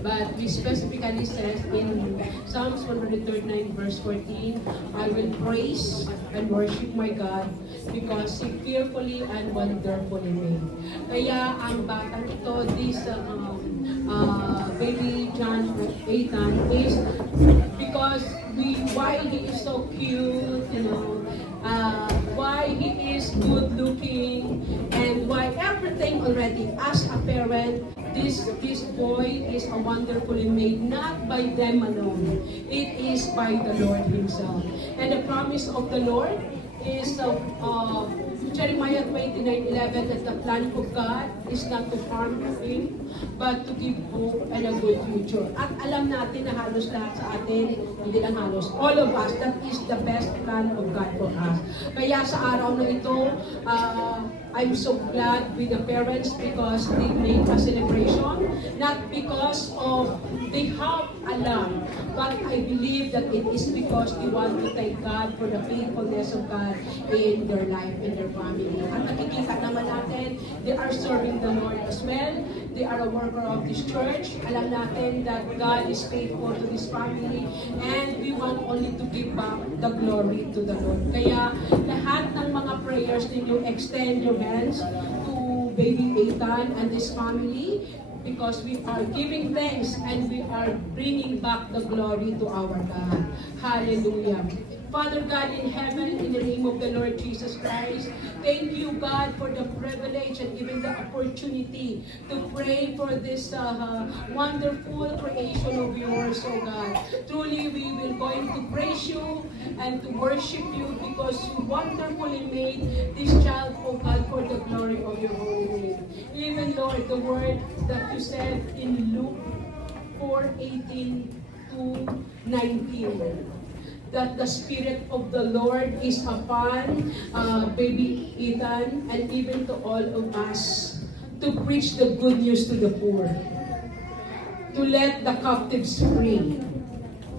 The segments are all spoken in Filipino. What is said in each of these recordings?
But we specifically says in Psalms 139 verse 14, I will praise and worship my God because He fearfully and wonderfully made. Kaya ang batang ito, this baby John Ethan is because why he is so cute, why he is good looking, and why everything already as a parent, this boy is a wonderfully made, not by them alone. It is by the Lord Himself. And the promise of the Lord is Jeremiah 29:11, that the plan of God is not to harm him, but to give hope and a good future. At alam natin na halos lahat sa atin, hindi lang halos, all of us, that is the best plan of God for us. Kaya sa araw na ito, I'm so glad with the parents because they make a celebration, not because of they have a lot, but I believe that it is because they want to thank God for the faithfulness of God in their life, in their family. At nakikita naman natin, they are serving the Lord as well. They are a worker of this church. Alam natin that God is faithful to this family and we want only to give back the glory to the Lord. Kaya lahat ng mga prayers ninyo, extend your hands to baby Ethan and this family, because we are giving thanks and we are bringing back the glory to our God. Hallelujah. Father God in heaven, in the name of the Lord Jesus Christ, thank you, God, for the privilege and giving the opportunity to pray for this wonderful creation of yours, oh God. Truly, we will going to praise you and to worship you because you wonderfully made this child, oh God, for the glory of your holy name. Even, Lord, the word that you said in Luke 4:18 to 19, that the Spirit of the Lord is upon baby Ethan and even to all of us to preach the good news to the poor, to let the captives free,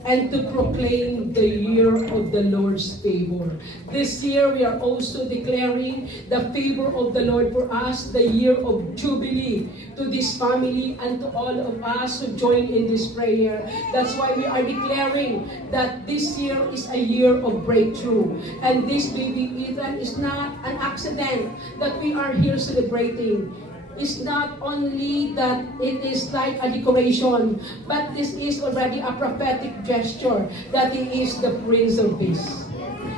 and to proclaim the year of the Lord's favor. This year we are also declaring the favor of the Lord for us, the year of Jubilee to this family and to all of us who join in this prayer. That's why we are declaring that this year is a year of breakthrough. And this baby Ethan is not an accident that we are here celebrating. It's not only that it is like a decoration, but this is already a prophetic gesture that He is the Prince of Peace.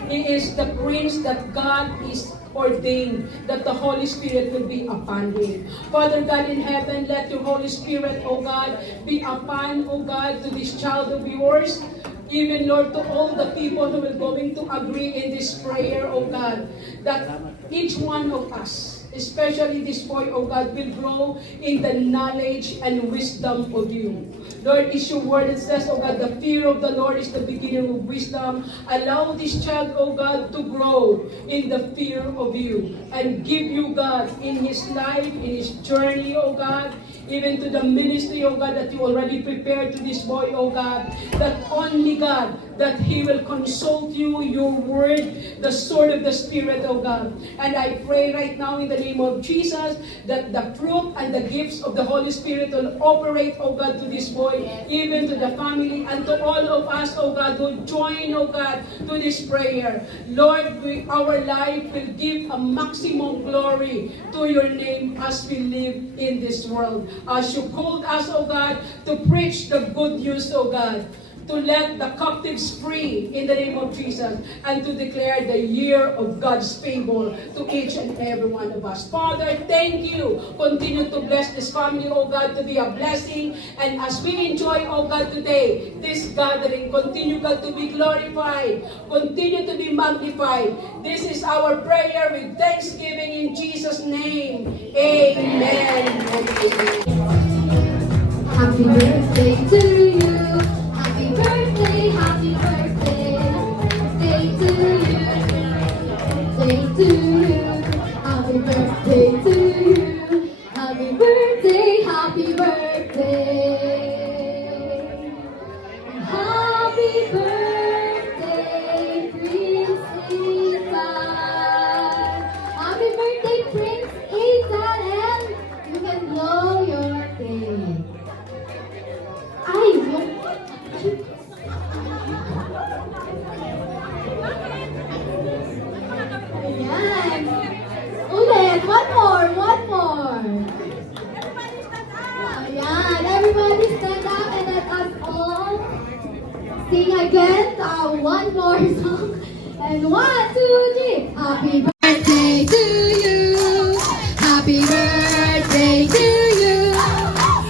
He is the Prince that God is ordained that the Holy Spirit will be upon Him. Father God in heaven, let your Holy Spirit, O God, be upon, O God, to this child of yours. Even, Lord, to all the people who will going to agree in this prayer, O God, that each one of us, especially this boy, oh God, will grow in the knowledge and wisdom of you. Lord, is your word that says, oh God, the fear of the Lord is the beginning of wisdom. Allow this child, oh God, to grow in the fear of you and give you, God, in his life, in his journey, oh God, even to the ministry, oh God, that you already prepared to this boy, oh God, that only, God, that he will consult you, your word, the sword of the Spirit, oh God. And I pray right now in the name of Jesus that the fruit and the gifts of the Holy Spirit will operate, oh God, to this boy, even to the family and to all of us, oh God, who join, oh God, to this prayer. Lord, our life will give a maximum glory to your name as we live in this world. As you called us, oh God, to preach the good news, oh God, to let the captives free in the name of Jesus, and to declare the year of God's favor to each and every one of us. Father, thank you. Continue to bless this family, oh God, to be a blessing. And as we enjoy, oh God, today, this gathering, continue, God, to be glorified. Continue to be magnified. This is our prayer with thanksgiving in Jesus' name. Amen and amen. Happy birthday to you. Happy birthday, day to you. And 1, 2, 3. Happy birthday to you. Happy birthday to you.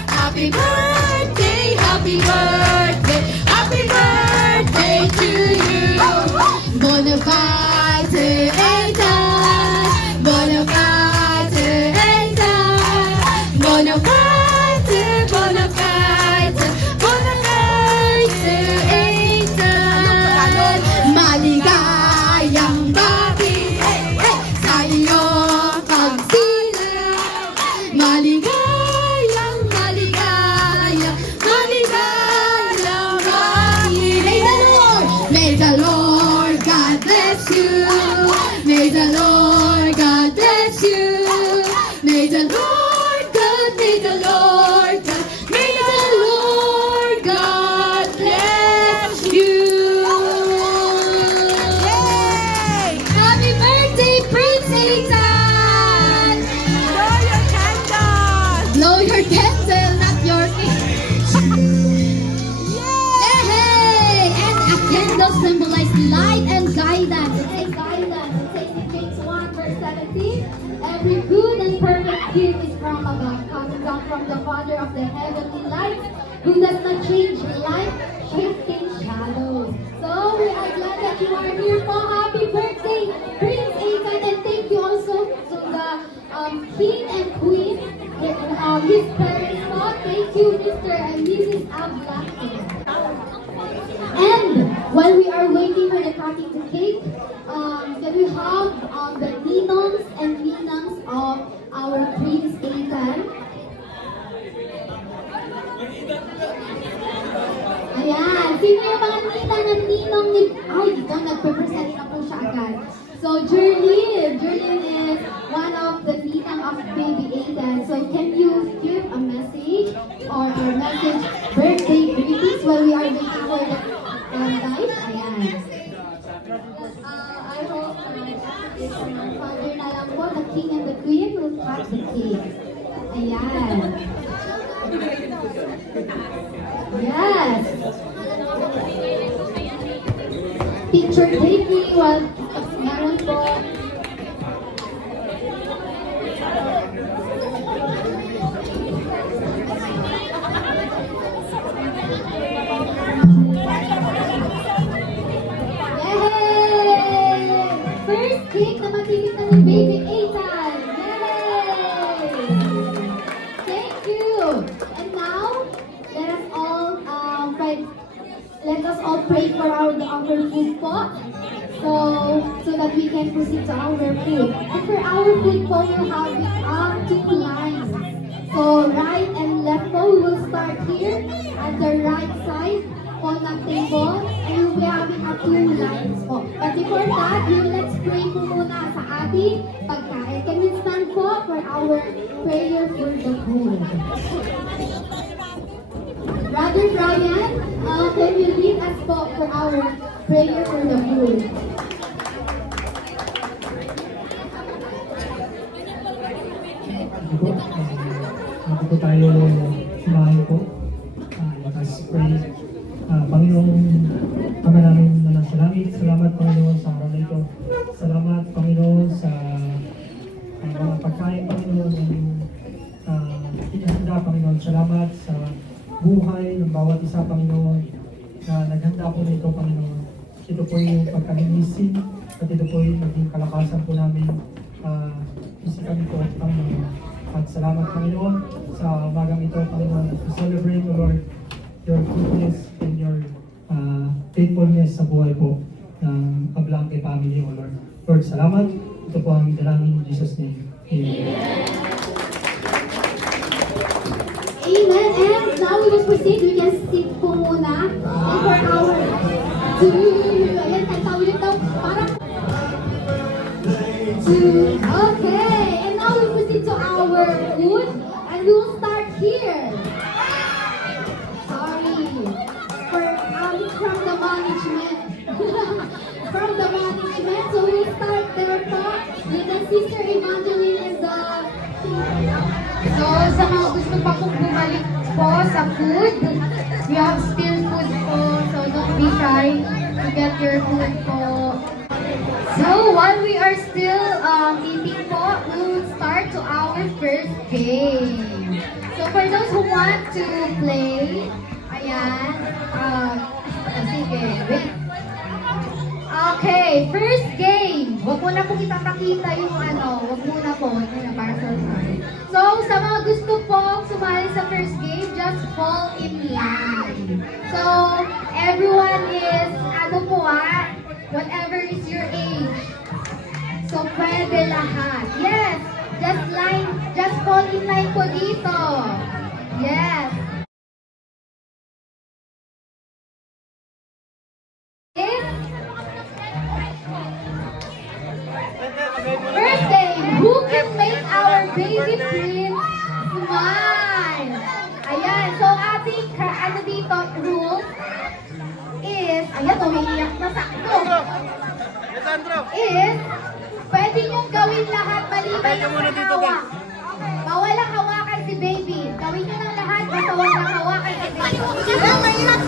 Happy birthday, happy birthday, happy birthday to you. Bonafide Ethan, Bonafide Ethan, Bonafide, Bonafide, Bonafide Ethan. Maligayang babi sa iyong pagsilang. Maligayang, maligayang, maligayang babi. May the Lord God bless you. May the Lord God bless you. May the Lord God, may the Lord God, may the Lord God bless you. Happy birthday, Prince Ethan! Blow your candles! Blow your candle, not your cake. Yay! And a candle symbolizes light and guidance. It says guidance. It says in James 1 verse 17, every good and perfect gift is from above, coming down from the Father of the heavenly lights, who does not change light, shifting shadows. So we are glad that you are here for happy birthday, Prince Ethan, and thank you also to the King and Queen, his parents. Thank you, Mr. and Mrs. Ablante. And while we are waiting for the cutting the cake, then we have the ninongs and ninangs of our Prince Ethan. Ayan, sino yung mga ninang at ninong ni... Ay, dito, nagpe-present na po siya agad. So, Jerlyn is one of the ninang of baby Ethan. So, can you give a message or a message birthday greetings while we are waiting for the guys? Ayan. I hope Father na lang po, the King and the Queen will cut the cake. Ayan. Yes. Picture taking while meron po. Yay! First cake na matigit na ni Baby Ethan. Yay! Thank you. And now, let us all pray for our food po. So that we can proceed to our food. And for our food po, we'll have 2 lines. So right and left po, we will start here at the right side po ng table. And we'll be having 2 lines po. But before that, let's pray po muna sa ating pagkain. Can we stand po for our prayer for the food? Brother Brian, can you lead us po for our prayer for the food? Ako po tayo sumahin po. Let us pray. Panginoong Ama namin na nasa langit, salamat Panginoon sa araw na ito. Salamat Panginoon sa mga pagkain Panginoon ang inihanda Panginoon. Salamat sa buhay ng bawat isa Panginoon na naghanda po nito Panginoon. Ito po yung pagkalinisin at ito po yung maging kalakasan po namin isipan po Panginoon. At salamat Panginoon sa umagang ito Panginoon to celebrate O Lord your goodness and your faithfulness sa buhay po ng Ablante family O Lord. Lord, salamat. Ito po ang dalangin in Jesus' name. Amen. Amen. And now we will proceed. We can sit po muna. And for our ayan, kanta ulit daw. Parang okay. And now we proceed to our food. And we will start here. Sorry. From the management. From the management. So we'll start there po with the Sister Evangeline and the So, sa mga gusto pa pong bumalik po sa food, we have still food po, so don't be shy to get your food po. So, while we are still eating po, we will start to our first game. So, for those who want to play, ayan, sige, wait. Okay, first game. Huwag mo na po ipapakita yung huwag muna po, para sa time. So, sa mga gusto po sumali sa first game, just fall in line. So, everyone is, whatever is your age. So, pwede lahat. Yes, just fall in line po dito. Yes. First game, who can make our baby prince smile? Ayan, so ating dito, rules is, ayan, umiiyak na sakto. Is, pwede niyong gawin lahat maliban ng hawak. Bawal ang hawakan si baby. Gawin niyo ng lahat, basta huwag lang hawakan si baby. Mahirap.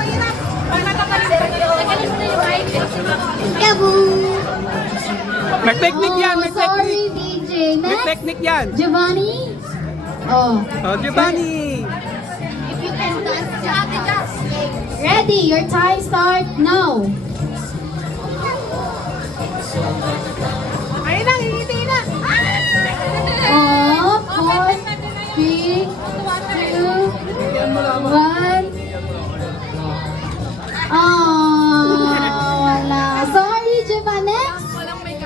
May technique yan, may Sorry, technique. DJ. May Next, technique yan. Giovanni. Oh. Oh, Giovanni. If you can dance, just ready, your time start now. Ayun na, hihiti na. Oh, 4, 3, 2, 1. Oh, wala. Sorry, Giovanni.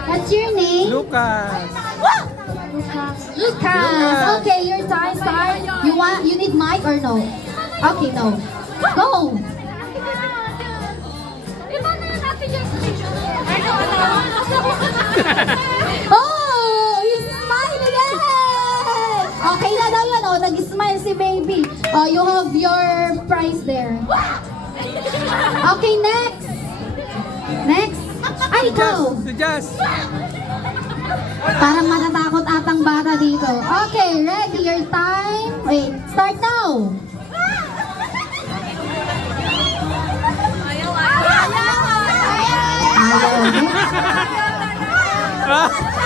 What's your name? Lucas. Lucas. Okay, your time start. You need mic or no? Okay, no. Go. Oh, you smile again. Okay na daw yun. Oh, nag-smile si baby. Oh, you have your prize there. Okay, next. Next. Ay, ikaw. Si Jazz. Parang matatakot atang bata dito. Okay, ready? Your time. Wait, start now.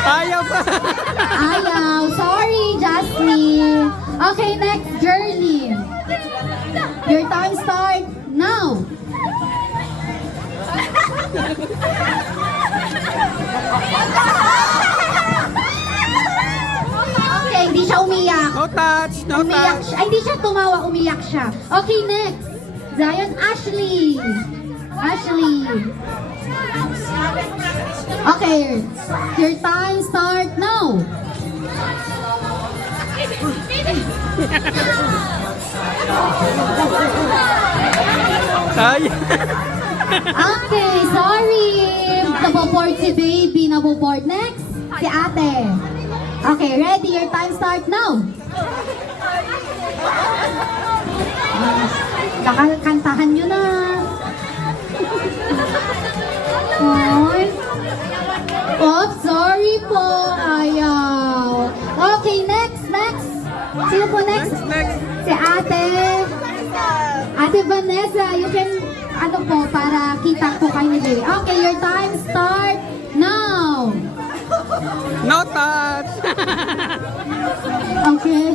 Ayaw pa. Ayaw. Sorry, Jasmine. Okay, next, Journey. Your time start now. Okay, hindi siya umiyak. No touch, no Umiyak touch. siya. Ay, hindi siya tumawa, umiyak siya. Okay, next. Zion Ashley. Ashley. Okay, your time start now. Ay. Okay, sorry. Naboboard si baby. Naboboard. Next, si ate. Okay, ready? Your time start now. Kantahan nyo na. Oy. Oops, sorry po. Ayaw. Okay, next. Sino po next? Next. Si ate. Ate Vanessa, you can, para kita po kayo ni baby. Okay, your time start now. No touch. Okay.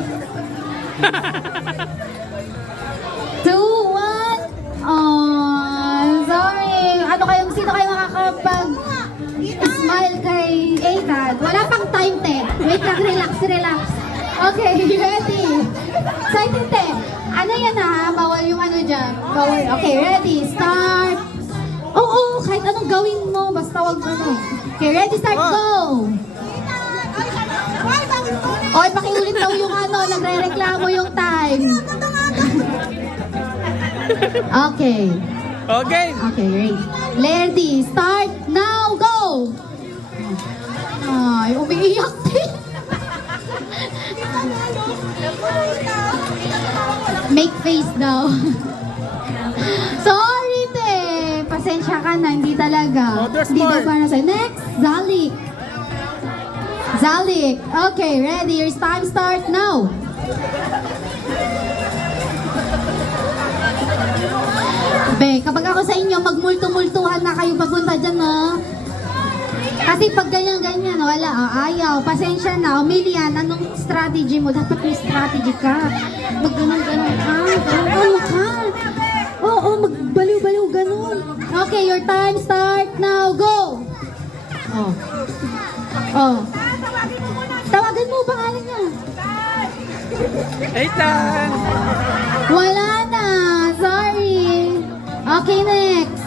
2, 1. Oh, sorry. Sino kayo makakapag-smile kay Ethan? Wala pang time, te. Wait lang, relax. Okay, ready? Excited, te. Ano yan ha? Bawal yung dyan. Bawal. Okay, ready? Start. Oo, kahit anong gawin mo, basta wag Okay, ready, start, go! Oy, pakiulit daw yung nagre-reklamo yung time. Okay. Okay. Okay, ready, start, now, go! Ay, umiiyak din. Make face daw. Sorry, te. Pasensya ka na, hindi talaga. Oh, there's Hindi more. daw para sa'yo. Next, Zalik. Okay, ready, your time start now. Be, kapag ako sa inyo, magmulto-multuhan na kayo papunta dyan, no? Kasi pag ganyan-ganyan, wala, ayaw. Pasensya na, Milian, anong strategy mo? Dapat may strategy ka. Mag-ganon-ganon ka. Ganon ka. Oo, magbaliw-baliw, ganon. Okay, your time start now. Go! Oh. Oh. Tawagan mo, pangalan niya. Ethan! Wala na. Sorry. Okay, next.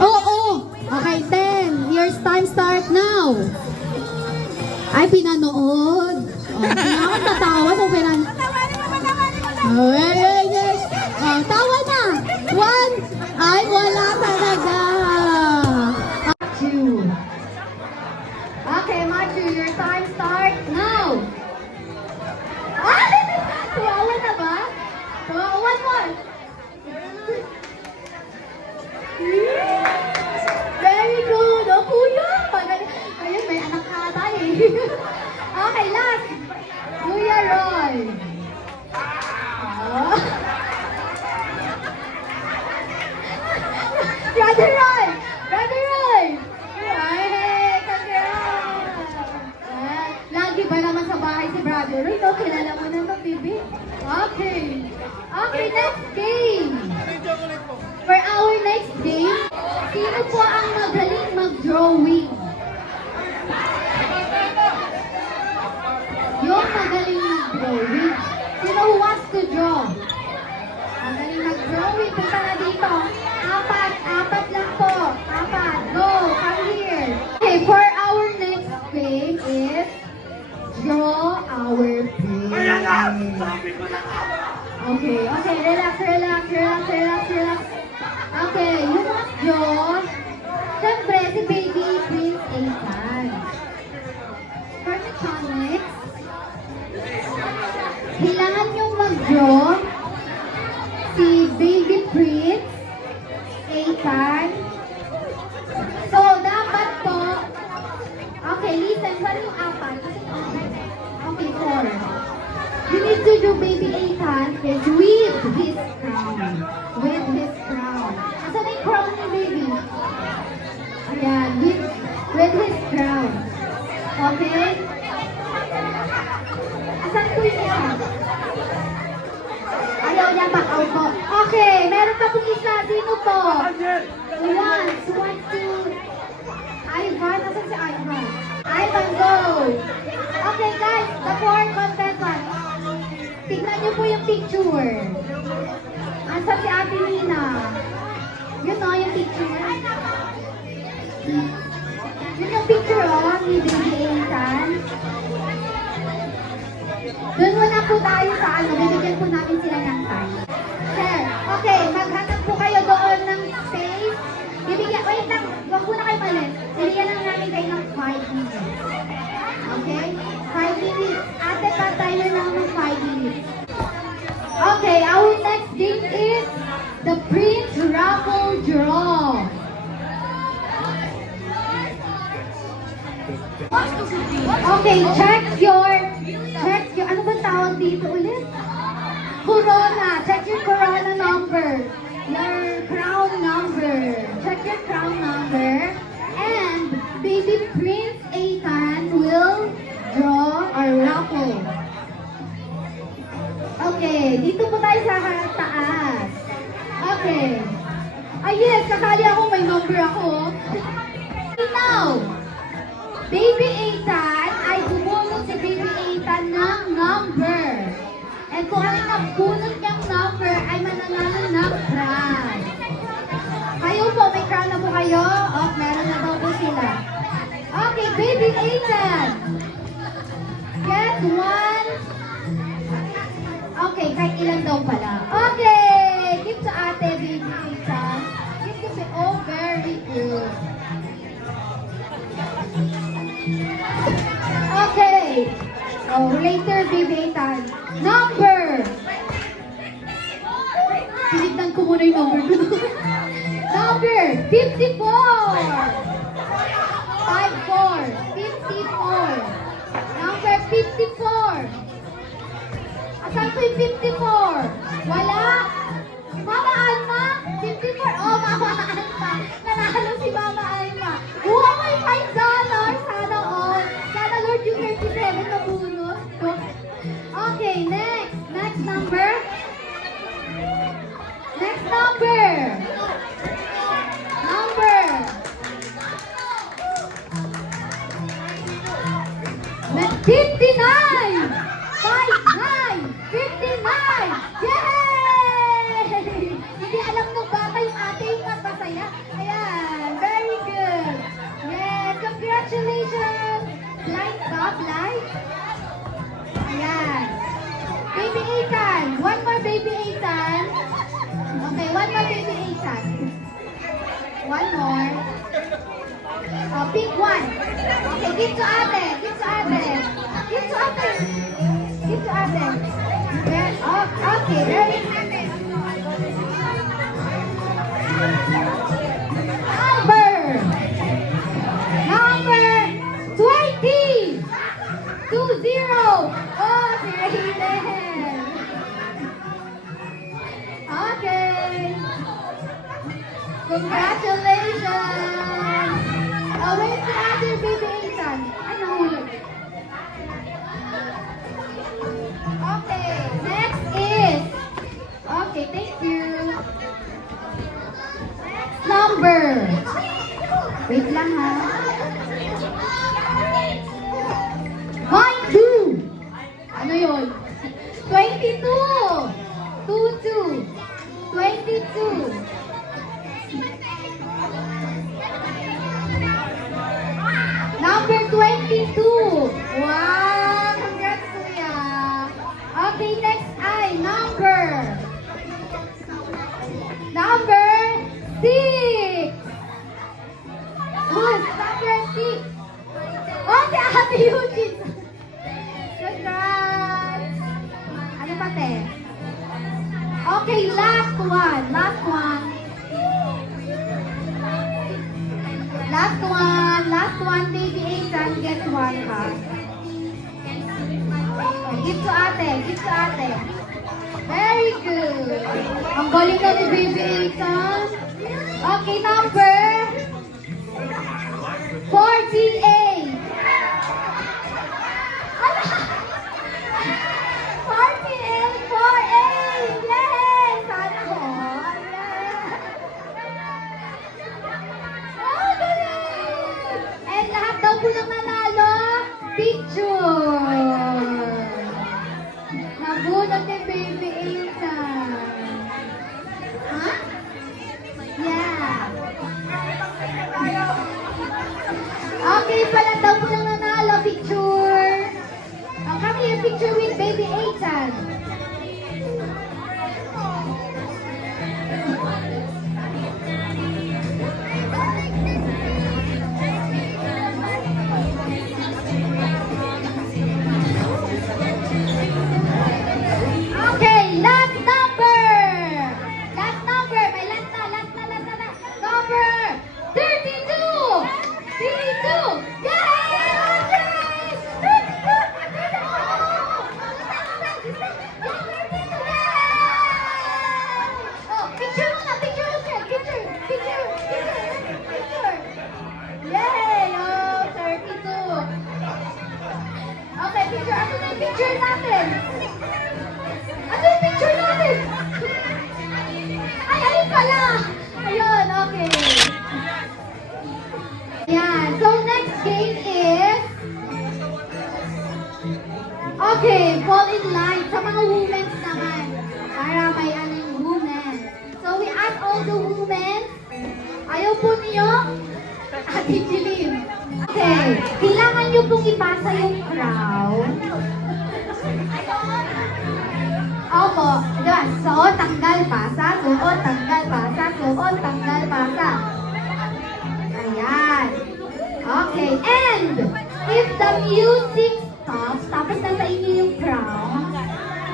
Oo. Okay, 10. Your time start now. Ay, pinanood. Oh, hindi ako tatawa sa pinanood. Oh, yes. Oh, tawa na. 1. Ay, wala talaga. Matthew. Okay, Matthew, your time start now. Ah! Tuwawa na ba? Tuwawa, one more. Very good. Oh, kuya. Ayun, may anak ka tayo eh. Okay, last. Kuya Roy. Oh. Brother Roy! Brother Roy! Ay, congrats! Lagi ba naman sa bahay si Brother Roy? No, kilala mo na ito, baby. Okay. Okay, next game. For our next game, sino po ang magaling mag-drawing? Yung magaling mag-drawing. Sino who wants to draw? Magaling mag-drawing. Punta na dito. Apat lang po. Apat. Go. Come here. Okay, for our next game is draw our brain. Okay, relax. Okay, you must draw. Siyempre, si Baby Prince Ethan. For mechanics, kailangan niyong mag-draw si Baby Prince Ethan. So, dapat po, okay, listen, saan yung apat? Okay, 4. You need to do Baby Ethan is with his crown. With his crown. Asan na yung crown ni Baby? Ayan, with his crown. Okay? Asan po yung isa? Ayaw niya back out po. Okay, meron pa pong isa. Sino po? One, two. Ivan, asan si Ivan? Ivan, go! Okay guys, the 4 contestants. Tignan niyo po yung picture. Asan si Ate Nina? Yun o, yung picture. Yun yung picture o, ni Baby Ethan. Doon muna po tayo sa bibigyan po namin sila ng time. Sir, okay, maghanap po kayo doon ng space. Wait lang, wag po na kayo malit. Bibigyan lang namin kayo ng 5 minutes. Okay? 5 minutes. Ate, patayo lang ng 5 minutes. Okay, our next game is the Prince Raffle Draw. Okay, check your, ano ba tawag dito ulit? Corona. Check your corona number. Your crown number. Check your crown number. And Baby Prince Ethan will draw or raffle. Okay, dito po tayo sa taas. Okay. Ah yes, nakali ako, may number ako. Now, Baby Ethan ay bubunot si Baby Ethan ng number. And kung ano yung nabunot niyang number ay mananalo ng crown. Kayo po, may crown na po kayo? O, meron na daw po sila. Okay, Baby Ethan. Get 1. Okay, kahit ilan daw pala. Okay, give to ate, Baby Ethan. Give to me. Oh, very good. Okay. Oh, later, Baby Ethan. Number. Tinignan ko muna yung number ko. Number 54. 54. 54. Number 54. Asan ko yung 54? Wala. Mama Alma? 54. Oh, Mama Alma. Nanalo si Mama Alma. 59! 59! 59! Yay! Hindi alam nung bata yung ate yung masaya. Ayan, very good. Yes, congratulations! Blind ba? Blind? Ayan. Baby Ethan. One more baby Ethan. Okay, one more baby Ethan. One more. Pick one. Okay, give to ate. Give to ate. Give to ate. Give to ate. Oh, okay, ready? Number 20. 20. Oh, si Raiden. Okay. Congratulations. Oh, where's the other baby Ethan? I know. Okay, next is. Okay, thank you. Next number. Wait lang ha. Point two. Ano yun? 22. 22. 22. Number 22. Wow, congrats kuya. Okay, next ay number 6. Who's number 6? Oh, si Ate Eugene. Congrats. Ano pa te? Okay, last one. Last one. Last one, baby Ethan, get one ha. Give to ate, give to ate. Very good. Ang galing na ni baby Ethan. Okay, number 48. 48, 48. Yay! Sana ko. Oh, galing! And lahat daw po ng nanalo, picture. Nabunod ni baby Ethan. Ha? Yeah. Okay, pala daw po ng nanalo, picture. Come here, picture with baby Ethan. Okay, last number. Last number. May last na. Number 32. 32. Yay! Andres! 32. Oh, picture muna. Picture. Yay! Oh, 32. Okay, picture. Ano na yung picture natin? Ano yung picture natin? Ay, ayun pala! Ayun, okay. Yan. So, next game is... Okay, fall in line. Sa mga women naman. Para may anong women. So, we ask all the women. Ayaw po niyo? Ate Jeline. Okay. Kailangan niyo pong ipasa yung crown. Opo. Diba? Suot, tanggal, pasa. Suot, tanggal, pasa. Suot, tanggal, pasa. Ayan. Okay. And, if the music stops, tapos nasa inyo yung crown,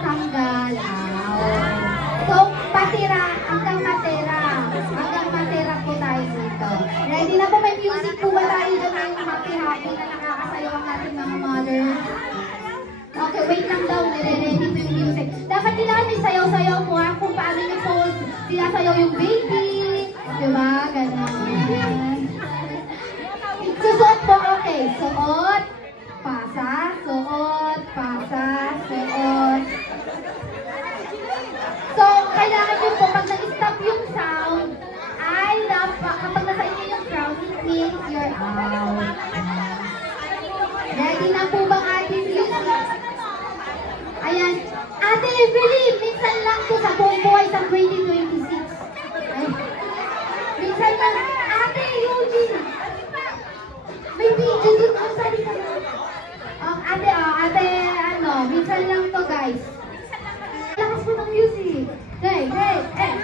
tanggal out. So, patira, hanggang matira. Hanggang matira po tayo dito. Ready na po? May music po. Wala yun na yung happy-happy na nakakasayaw ang ating mga mothers. Okay, wait lang daw. Nire-ready po yung music. Dapat kailangan may sayaw-sayaw po kung paano nyo po sinasayaw yung baby. Diba? Ganon. Susuot po. Okay. Suot. Pasa. Suot. Pasa. Suot. So, kailangan nyo po pag nag-stop yung sound, ay kapag nasa inyo yung crown, it means you're out. Ready na po bang ating Ayan. Ate, really, minsan lang to sa buong buhay sa 2026. Ay. Minsan lang. Ate, Eugene. May video dun. Oh, sorry ka na. Ate, ano, minsan lang to, guys. Lakas mo ng music. Hey, hey, hey.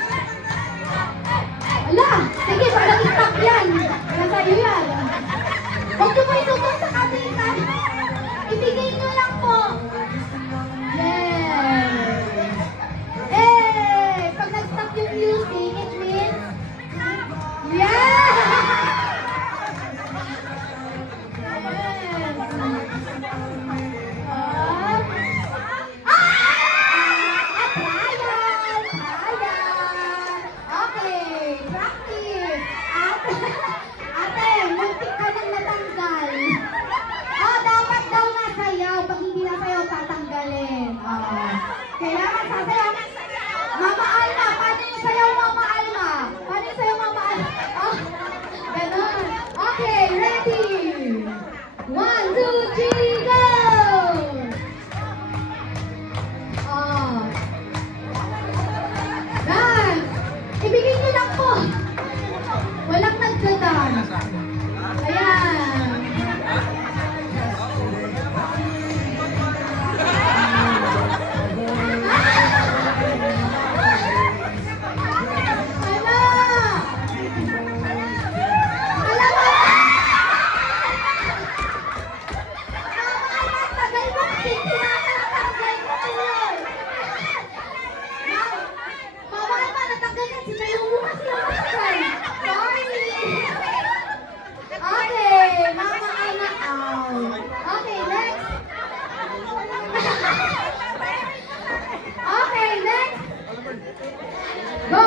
Ala, sige, parang stop yan. Nasa iyo yan. Huwag niyo po itusok sa kapitan. Ibigay niyo lang po. Yes. Eh, pag nag-stop yung music, it means, yeah! Ate, muntik ka nang natanggal. Oh, dapat daw nasayaw. Pag hindi nasayaw, tatanggalin. Oh. Kailangan sasayaw. Mama Alma, paano yung sayaw, Mama Alma? Paano yung sayaw, Mama Alma? Oh, ganun. Okay, ready? 1, 2, 3, go! Oh. Dance! Ibigay niyo lang po. Walang nagdadaan. Ayan. Ala! Ala mo! Mama, tagal mo. Tinatanggal mo yun. Mama, natanggal na. Sinayo mo kasi yung masay. Sorry. Okay, Mama Ana out. Okay, next. Okay, next. Go.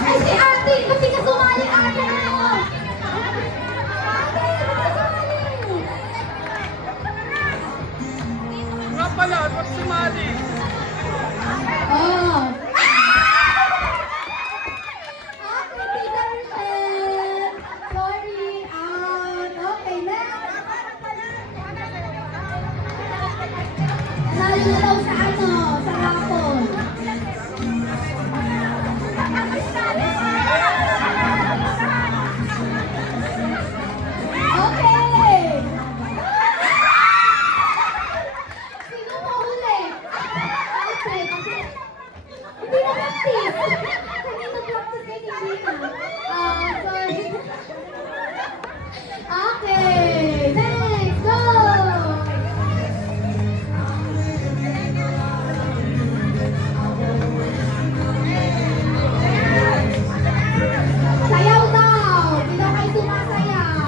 Ay, si Ate! Kasi ka sumali, Ate! Ate, ba't ka sumali? Nga pala, ba't sumali? Oh. Okay, Tita Rochelle. Sorry, out. Okay, next. Nalo na daw sa ano, sa rapon. Okay. Sino mahuli? Okay, kasi hindi na practice. Kanina practice kayo ni Gina. Sorry. Okay, next, go! Sayaw daw! Hindi daw kayo sumasayaw.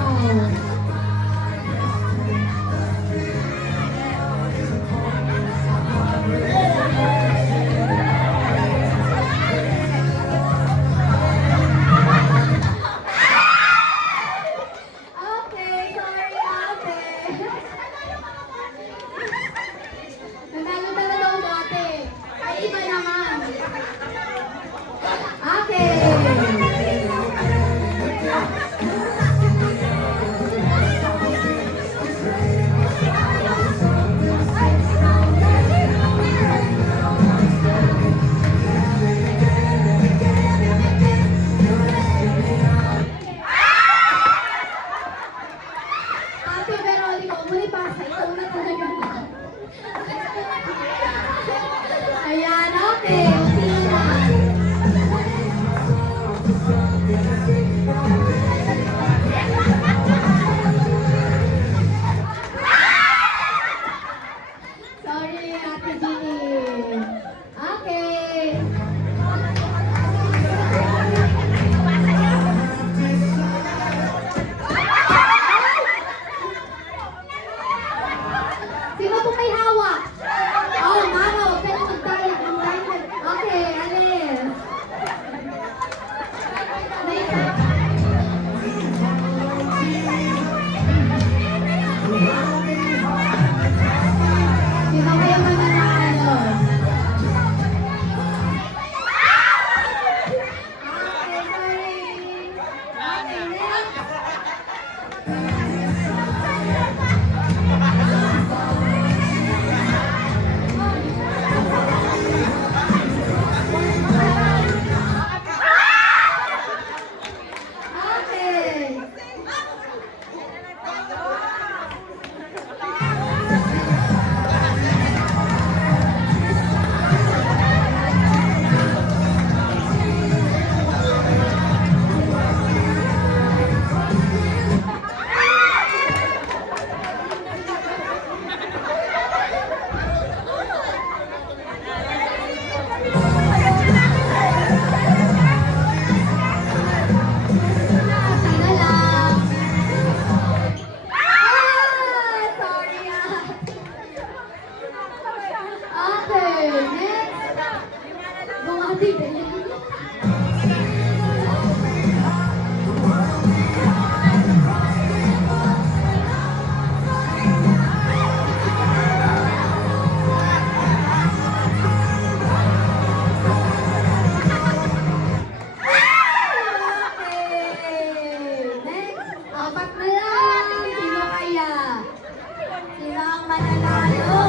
Okay, sorry, ate. Nanalo na daw ate. Ay, iba naman. Okay. Ate Veronica, umuli pa sa ikaw na talaga. Ayan, okay. Sino na? Sorry, Ate Ginny. Okay. Sino po may hawak? Oh, mama, huwag ka na magdaya. Okay, Alice. Sino kayo mananalo? next. Bumati din. Next, apat na lang. Sino kaya? Sino ang mananalo?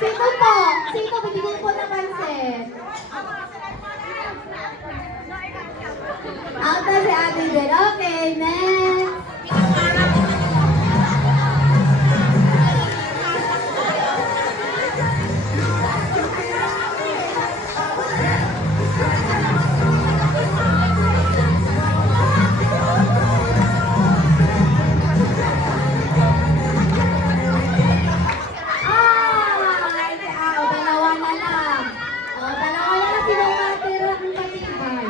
Sino po? Sino? Bibigyan po ng pansin. Out na si Ate Jen. Okay, next. Dalawa na lang. Dalawa na lang sinong matirang matibay.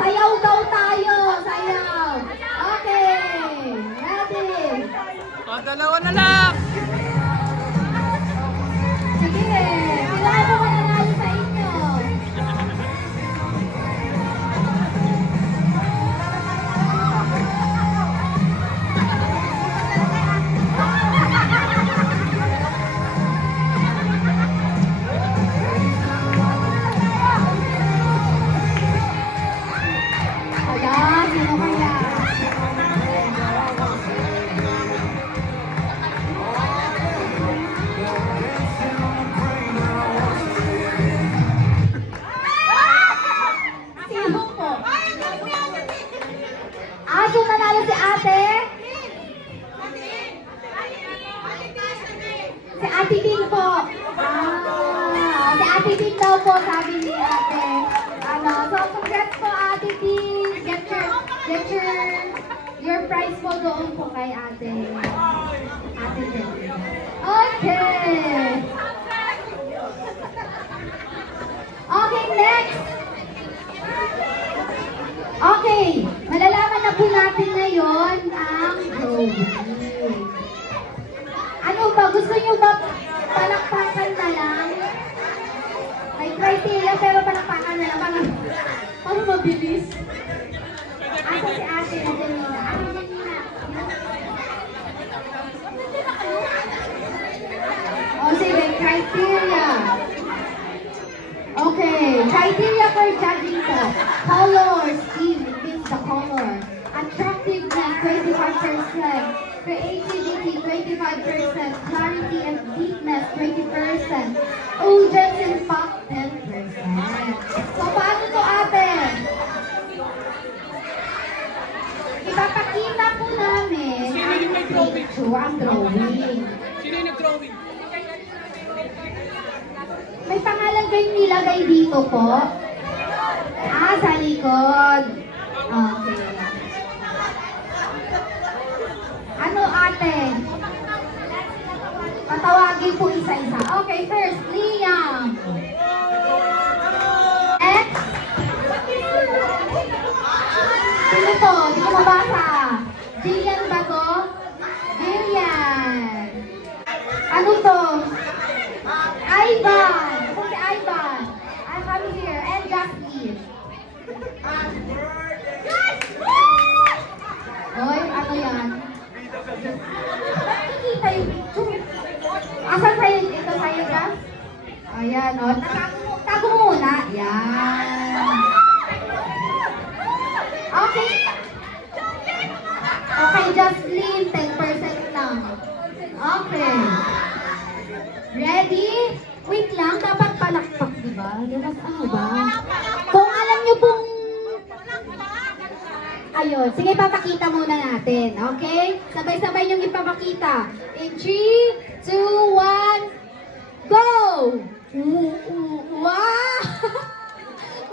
Sayaw daw tayo. Sayaw. Okay. Ready. O, dalawa na lang. Sige. Kailangan ko mananalo sa inyo. Ayan, sino kaya? Sino po? So nanalo si ate? Si Ate Din po. Si Ate Din daw po, sabi ni ate. So congrats po Ate Din. Get your prize po doon po kay ate. Ate Din. Okay. Okay, next. Okay, malalaman na po natin ngayon ang drawing. Ano ba? Gusto nyo ba palakpakan na lang? May criteria pero palakpakan na lang. Para mabilis. Asa si ate na Janina? Ate Janina. O sige, criteria. Okay, criteria for judging po. Color scheme, it means the color. Attractiveness, 25%. Creativity, 25%. Clarity and deepness, 20%. Audience impact, 10%. So, paano to ate? Ipapakita po namin Sino yung may drawing? picture, ang drawing. Sino yung nag-drawing? May pangalan kayong nilagay dito po? Sa likod. Okay. Ano ate? Patawagin po isa-isa. Okay, first, Liam. X. Sino to? Hindi ko mabasa. Jillian ba to? Jillian. Ano to? Ivan! Ako si Ivan. I'm coming here. And Jasmine. Hoy, ano yan? Nakikita yung picture. Asan sa'yo? Ito sa'yo, Jas? Ayan, o. Tago mo muna. Yan. Okay. Okay, Jasmine. 10% lang. Okay. Ready? Wait lang, dapat palakpak, di ba? Dapat ano ba? Kung alam nyo pong... Ayun, sige, papakita muna natin, okay? Sabay-sabay nyo ipapakita. In 3, 2, 1, go! Wow!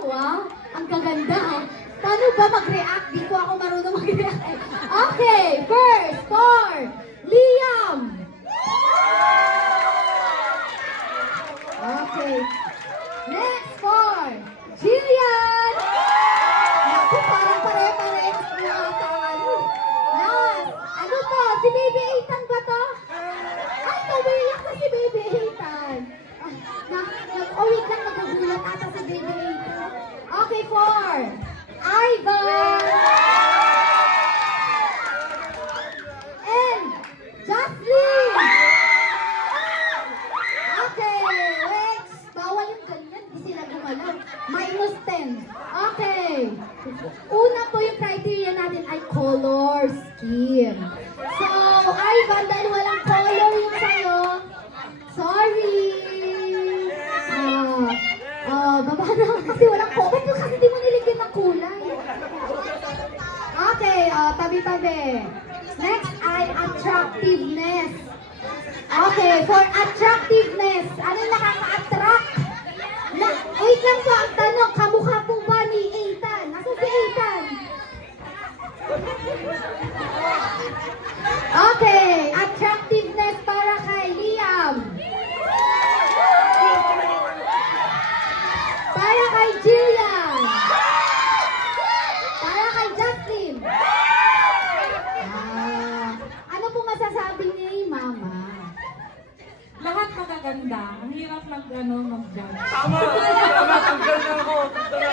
Wow, ang kaganda, ah. Paano ba mag-react? Di ko ako marunong mag-react. Okay, first, for Liam! Okay. Next for Jillian! Naku, parang pare-parehas mo yata. Last, ano to? Si Baby Ethan ba to? Ay, tumiyak na si Baby Ethan. Wait lang, nagkagulat ata si Baby Ethan. Okay, for Ivan! And Jocelyn! Okay, next. Bawal yung ganyan, di sila gumalaw. Minus 10. Okay. Una po yung criteria natin ay color scheme. So, Ivan, dahil walang color yung sa'yo, sorry. Baba na kasi walang color. Ba't kasi di mo niligyan ng kulay? Okay, tabi-tabi. Next ay attractiveness. Okay, for attractiveness, ano nakaka-attract? Wait lang po ang tanong, kamukha po ba ni Ethan? Nasaan si Ethan? Okay, attractiveness para kay Liam. Para kay Jillian. Para kay Justin. Ano po masasabi ni Mama? Lahat magaganda. Ang hirap mag-judge. Tama! Tama! Tanggal na ako! Pero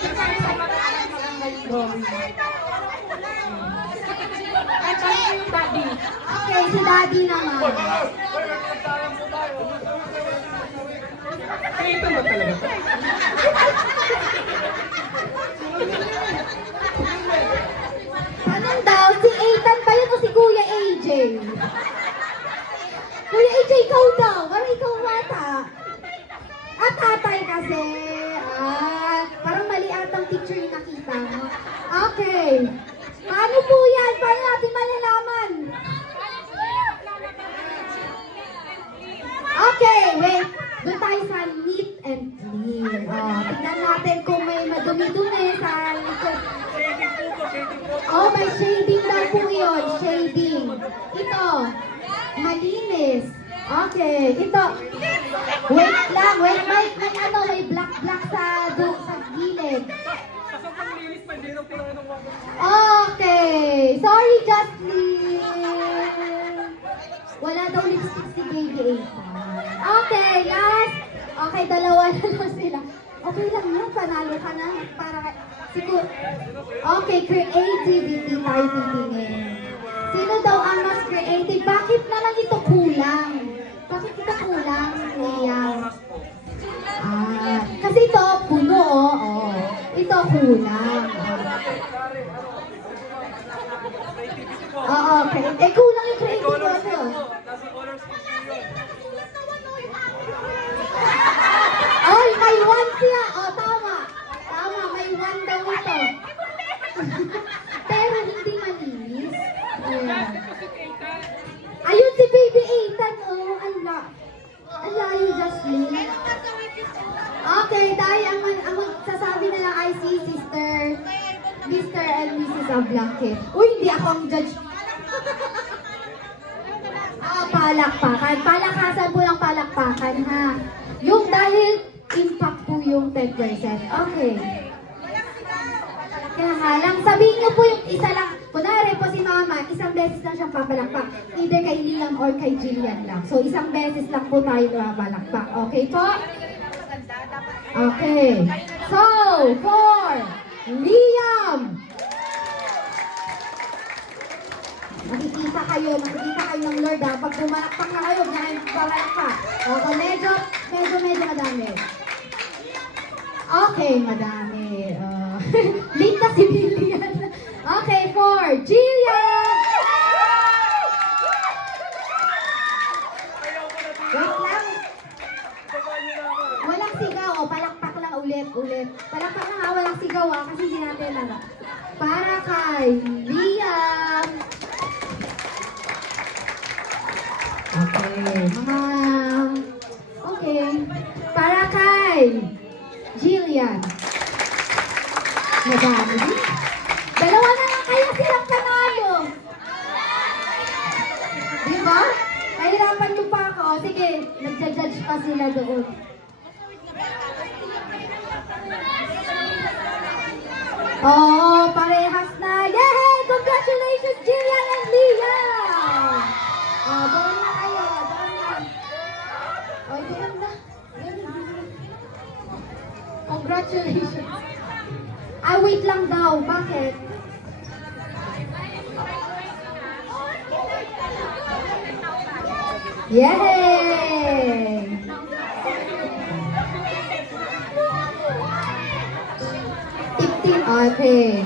isa sa maganda yung drawing. At saka yung daddy. Okay, si Daddy naman. Ito ba talaga to? Tanong daw, si Ethan ba yun o si Kuya AJ? Kuya AJ, ikaw daw. Parang ikaw bata. At tatay kasi. Parang mali atang picture yung nakita mo. Okay. Paano po yan? Paano natin malalaman? Okay, wait. Doon tayo sa neat and clean. Tignan natin kung may madumi-dumi sa likod. Oh, may shading daw po yun. Shading. Ito, malinis. Okay, ito. Wait lang, wait. May black sa gilid. Okay. Sorry, Jocelyn. Wala daw lipstick si Baby Ethan. Okay, last. Okay, dalawa na lang sila. Okay lang yun, panalo ka na. Para siguro. Okay, creativity tayo titingin. Sino daw ang mas creative? Bakit naman ito kulang? Bakit ito kulang, Liam? Kasi ito, puno, oh. Ito, kulang. Oo, okay. Kulang yung creative mo. Ay, may one siya. Tama. Tama, may one daw ito. Pero hindi malinis. Ayun si Baby Ethan, oh. Ang layo, Jocelyn. Okay, dahil ang magsasabi na lang ay si Mr. and Mrs. Ablanque. Uy, hindi ako ang judge. Palakpakan. Palakasan po ng palakpakan, ha? Yung dahil impact po yung 10%. Okay. Kaya nga lang, sabihin niyo po yung isa lang. Kunwari po si Mama, isang beses lang siyang papalakpak. Either kay Liam or kay Jillian lang. So, isang beses lang po tayo papalakpak. Okay po? Okay. So, for Liam. Makikita kayo ng Lord, ha? Pag pumalakpak na kayo, dahil palakpak. Okay, medyo madami. Okay, madami. Late na si Lilian. Okay, for Jillian! Wait lang. Walang sigaw. Palakpak lang ulit. Palakpak lang, ha? Walang sigaw, ha? Kasi hindi natin lang. Para kay Liam. Okay. Para kay Jillian. Madami. Dalawa na lang kayo silang panalo. Diba? Nahirapan niyo pa ako. O, sige. Nagja-judge pa sila doon. Oh, parehas na. Yay! Congratulations, Jillian and Liam! Oh, doon na kayo. Doon na. Oh, doon na. Congratulations. Ay, wait lang daw. Bakit? Yay! Okay.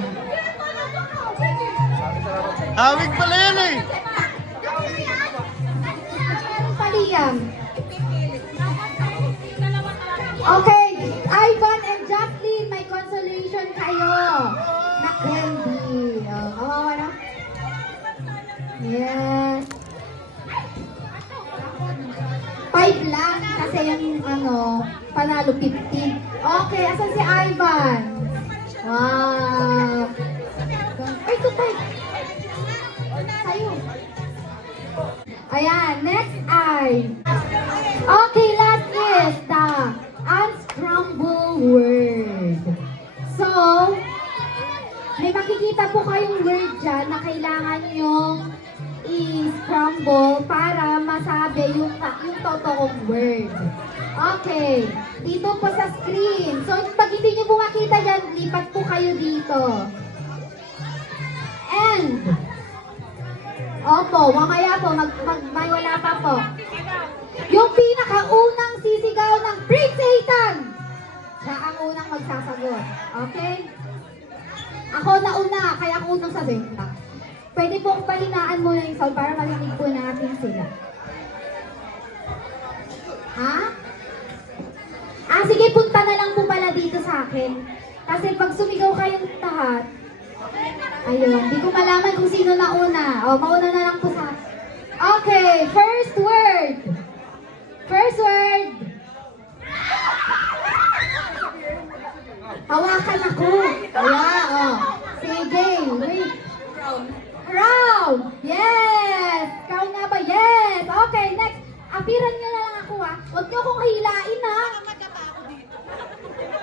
Hawig pala yan eh. Meron pa, Liam. Okay, Ivan and Jacqueline, may consolation kayo na candy. Oh, kawawa na? Yes. 5 lang kasi yung panalo 50. Okay, asan si Ivan? Wow. Ay, ito tayo. Sa'yo. Ayan, next ay. Okay, last is the unscrambled word. So, may makikita po kayong word dyan na kailangan yung i-scramble para masabi yung totoong word. Okay, dito po sa screen. So, pag hindi nyo po makita dyan, lipat po kayo dito. And, opo, mamaya po, may wala pa po. Yung pinakaunang sisigaw ng Prince Satan, siya ang unang magsasagot. Okay? Ako na una, kaya ako unang sabihin. Pwede pong pahinaan mo yung sound para marinig po natin sila. Ha? Sige, punta na lang po pala dito sa akin. Kasi pag sumigaw kayong lahat, ayun, di ko malaman kung sino na una. O, mauna na lang po sa akin. Okay, first word. First word. Hawakan ako. Wala, sige, wait. Crown. Yes. Crown nga ba? Yes. Okay, next. Apiran nyo na lang ako, ha. Huwag nyo akong hilain, ha.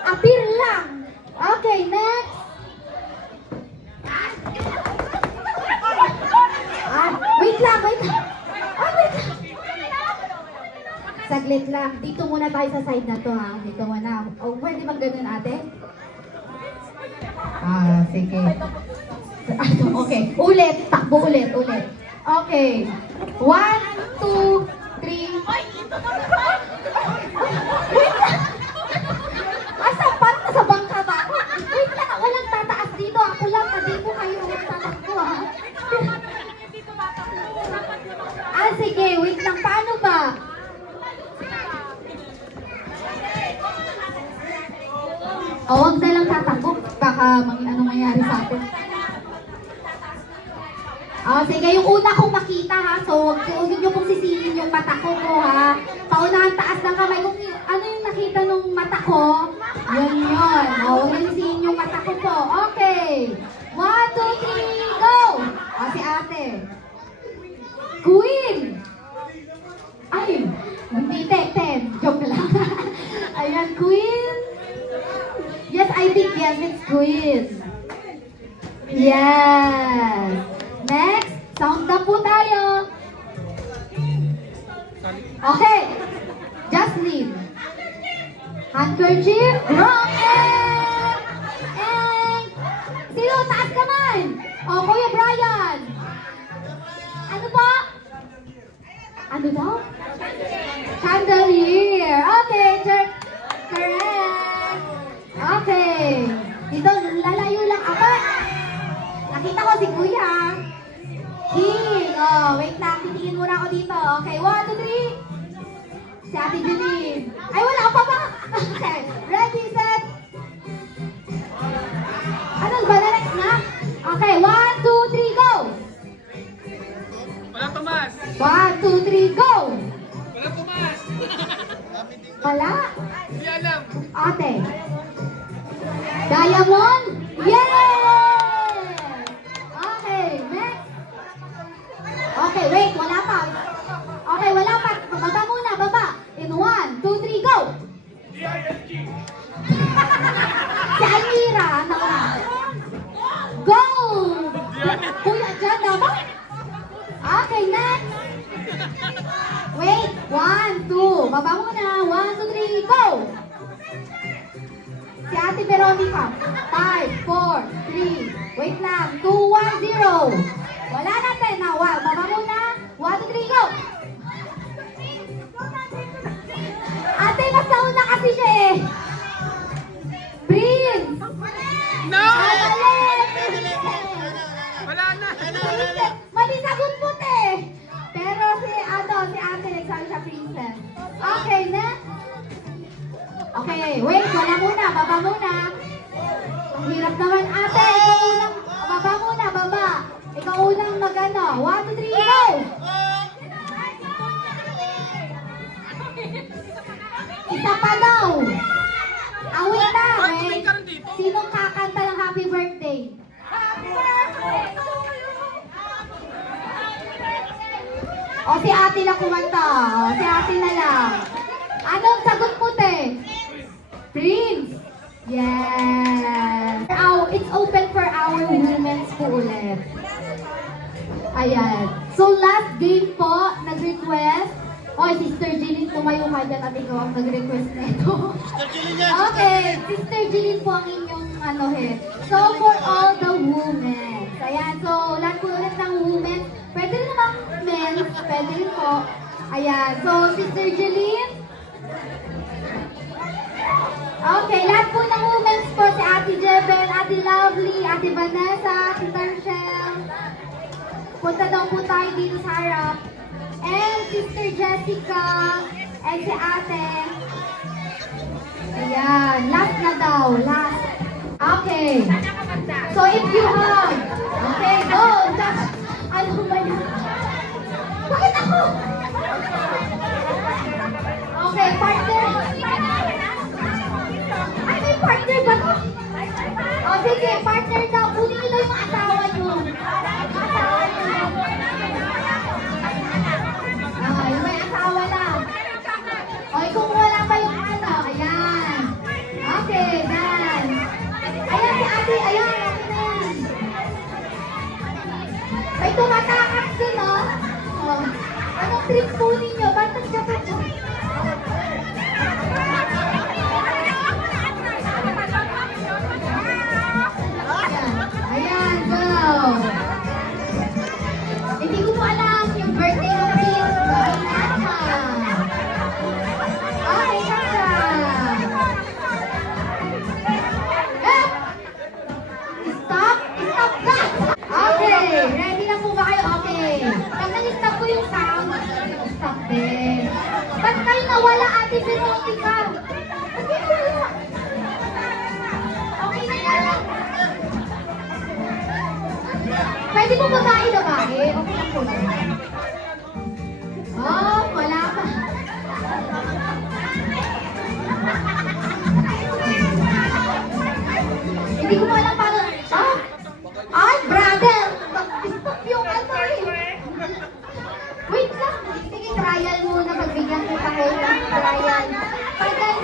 Apir lang. Okay, next. Wait lang, wait lang. Wait lang. Saglit lang. Dito muna tayo sa side na to, ha. Dito muna. O, pwede bang ganun, ate? Sige. Okay. Ulit. Takbo ulit. Okay. 1, 2, 3. Asa? Parang nasa bangka ba ako? Wait lang. Walang tataas dito. Ako lang. Hindi po kayo tatakbo, ha? Sige. Wait lang. Paano ba? Huwag na lang tatakbo. Baka anong mangyari sa atin. Sige, yung una kong makita, ha. So, huwag nyo pong sisihin yung mata ko, ha. Paunahan taas ng kamay. Kung ano yung nakita nung mata ko, yun. Huwag nyo sisihin yung mata ko po. Okay. 1, 2, 3, go! Si ate. Queen! Ay, hindi 10. Joke lang. Ayan, Queen. Yes, I think yes, it's Queen. Yes. Next, sound na po tayo. Okay. Jocelyn. Handkerchief. Wrong. And sino? Taas kamay. Kuya Brian. Ano po? Ano daw? Chandelier. Okay, correct. Okay. Dito, lalayo lang ako. Nakita ko si Kuya. King. Wait lang. Titingin muna ako dito. Okay, 1, 2, 3. Si Ate Janine. Ay, wala pa ba? Okay. Ready, set. Ano ba? Next na? Okay, 1, 2, 3, go! Wala Tomas. 1, 2, 3, go! Wala Tomas. Wala? Hindi alam. Ate. Diamond? Yay! Okay, next. Okay, wait, wala pa. Okay, wala pa. Baba muna. Wait, 1, 2. Baba muna. 1, 2, 3, go! Si Ate Veronica. 5, 4, 3. Wait lang. 2, 1, 0. Wala natin. Now, baba muna. 1, 2, 3, go! Ate, nasauna kasi siya eh. Prince! No! Wala na. Mali sagot mo, te. Pero si ate, nagsabi siya princess. Okay, next. Okay, wait, wala muna, baba muna. Ang hirap naman, ate. Ikaw unang, baba muna, baba. Ikaw unang magano. 1, 2, 3, go! Isa pa daw. Wait na, wait. Sinong kakanta ng happy birthday? O si ate na kumanta. O si ate na lang. Anong sagot mo, te? Prince. Yeah. It's open for our women's po ulit. Ayan. So last game po, nag-request. Oy, Sister Jeline, tumayo ka dyan at ikaw ang nag-request na ito. Okay, Sister Jeline po ang inyong So for all the women. Ayan, so lahat po ulit ng women. Pwede rin namang men, pwede rin po. Ayan, so Sister Jeline. Okay, lahat po ng women po, si Ate Jebel, Ate Lovely, Ate Vanessa, Ate Tarshel. Punta daw po tayo dito sa harap. And Sister Jessica, and si Ate. Ayan, last na daw, last. Okay. So if you have, okay, go. Ano ba yan? Bakit ako? Okay, partner. Ay, may partner ba to? O sige, partner daw. Kunin nyo yung asawa nyo. Asawa nyo. Yung may asawa lang. O, kung wala pa yung ayan. Okay, done. Ayan si ate, ayan. May tumatakas din, no? O, anong trip po ninyo? Ba't nagdapat po? Ayan, go. Hindi ko po alam yung birthday ng Prince. Okay, Sasha. Stop that. Okay, ready na po ba kayo? Okay. Pag nag-stop ko yung sound, stop din. Ba't kayo nawala, Ate Veronica? Ba't kayo nawala? Okay na yan. Pwede po babae? Okay na po. Oh, wala pa. Hindi ko alam paano. Ay, brother! Stop yung Wait lang. Sige, trial muna. Magbigyan kita kayo ng trial. Pagay.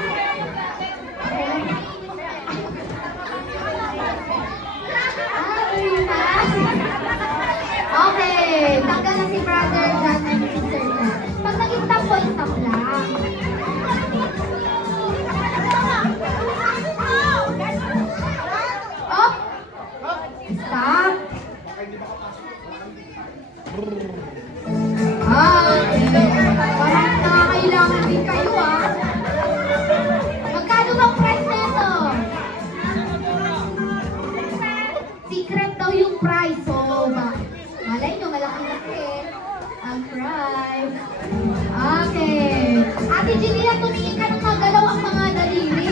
Okay, tanggal na si brother dyan and sister niya. Pag nag-stop po, stop lang. Oh! Stop! Parang nakakailangan din kayo Magkano bang price na ito? Secret daw yung price. So, malay nyo, malaki-laki ang price. Okay. Ate Jelia, tumingin ka ng magalaw ang mga daliri.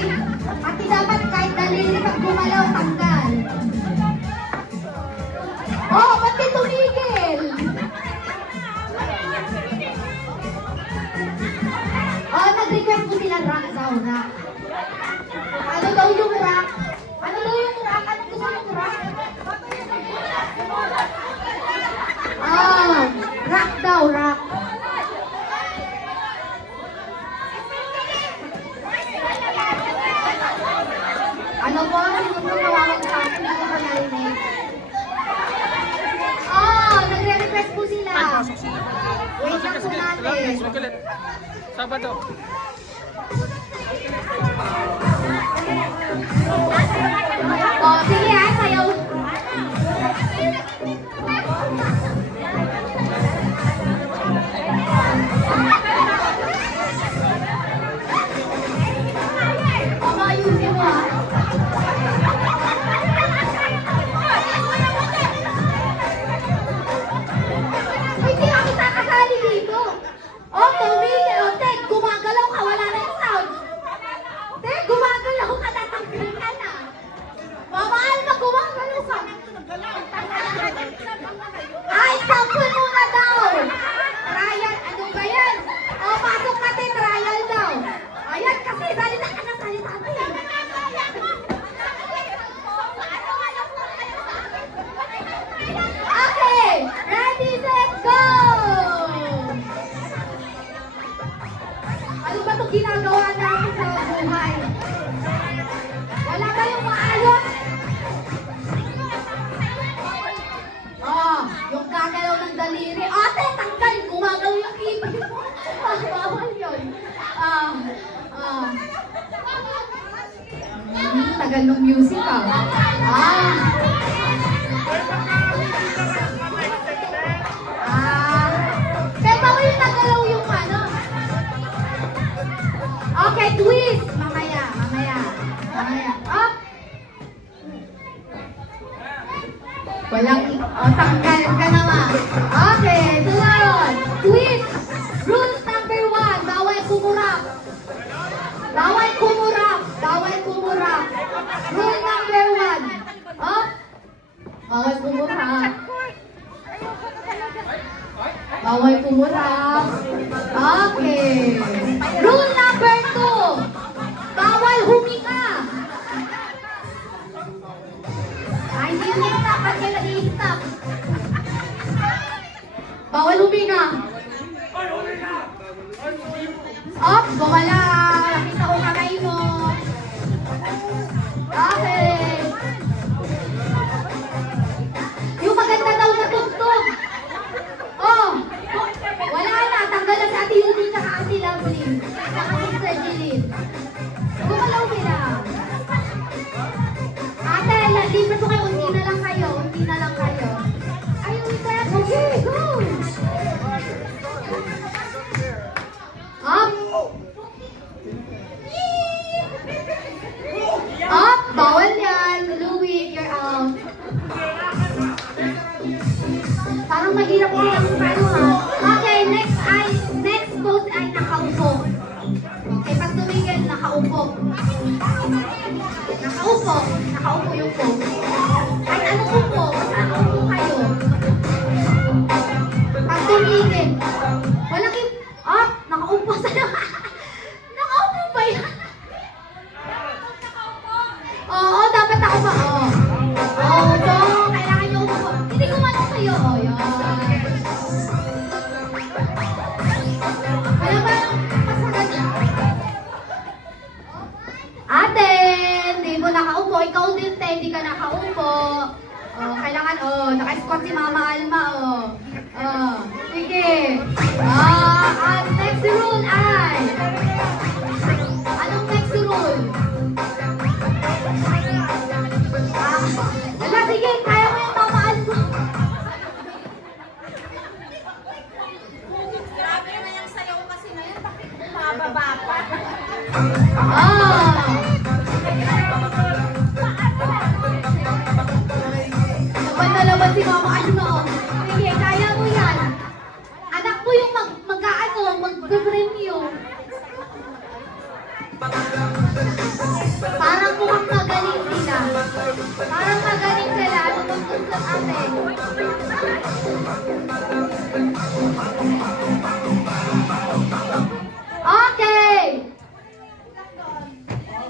Ate, dapat kahit daliri pag gumalaw, tanggal. Oh, ba't di tumigil? Oh, nag-request po sila rock daw, rock. Ano daw yung rock? Ano daw yung rock? Ano gusto yung rock? Ah, rock daw, rock. Ano po? Sino po tawawag sa akin? Hindi ko pa narinig. Nagre-request po sila. Wait lang po na. Sige. Sabado. Oh, sige ha, sayaw. Ayusin mo ha. Hindi ako kakasali dito. Oh, tumigil. Oh, Tek, gumagalaw ka. Wala na yung sound. Tek, gumagalaw ka. Tatanggal ka na. Mamahal na gumagalaw ka. Ay, sample muna daw. Trial, ano ba yan? Oh, pasok natin, trial daw. Ayan, kasi salita ka na salita mo. Okay, ready, set, go! Ano ba itong ginagawa natin sa buhay? Wala kayong maayos? Oh, yung gagalaw ng daliri. Ate, tanggal! Gumagalaw yung ipin mo. Bawal yun. Tagal ng music ah. Kaya bawal yung nagalaw yung ano. Okay, twist. Mamaya. Up. Walang, tanggal ka naman. Okay, tumayon. Twist. Rules number 1, bawal kumurap. Bawal kumurap. Rule number 1. Up. Bawal kumurap. Okay. Rule number 2. Bawal huminga. Ay, hindi yung stop. Ba't kayo nag-i-stop? Bawal huminga. Up, gumala. Nakita ko kamay mo. Okay. Yung maganda daw na tugtog. Oh, wala na. Tanggal na sa Ate Yudi tsaka Ate Lovely. Tsaka Sister Jeline. Gumalaw sila. Ate, lipat mo kayo. Unti na lang kayo. Ayun, okay, go. Up. Up, bawal yan. Louie, you're out. Parang mahirap ko yung ano ha. Okay, next pose ay nakaupo. Okay, pag tumigil, nakaupo yung pose. Ay, anong upo? Basta upo kayo. Pag tumigil, walang up, nakaupo sa'yo. Nakaupo ba yan? Oo, dapat ako ba? Oo, kailangan nyo umupo. Hindi ko man ako sa'yo. Oh, yan. Wala ba pasagan? Ate, hindi mo nakaupo. Ikaw din, te, hindi ka nakaupo. Kailangan, naka-squat si Mama Alma, sige. At next rule ay, anong next rule? Wala, sige, kaya mo yung Mama Alma. Grabe naman yung sayaw kasi ngayon. Bakit bumababa pa? Laban si Mama Alma. Sige, kaya mo yan. Anak mo yung mag-premyo. Parang mukhang magaling sila. Ano bang gusto natin? Okay!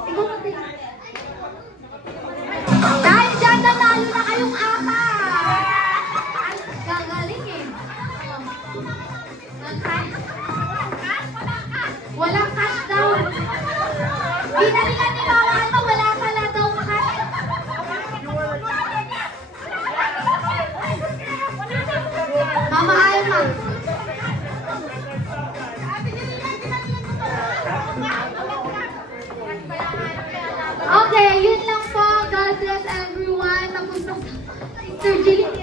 Ikaw natin. Dahil dyan, nanalo na kayong apat. Gagaling eh. Walang cash daw. Binalikan ni Mama Alma, wala pala daw cash. Mama Alma. Sister Jeline,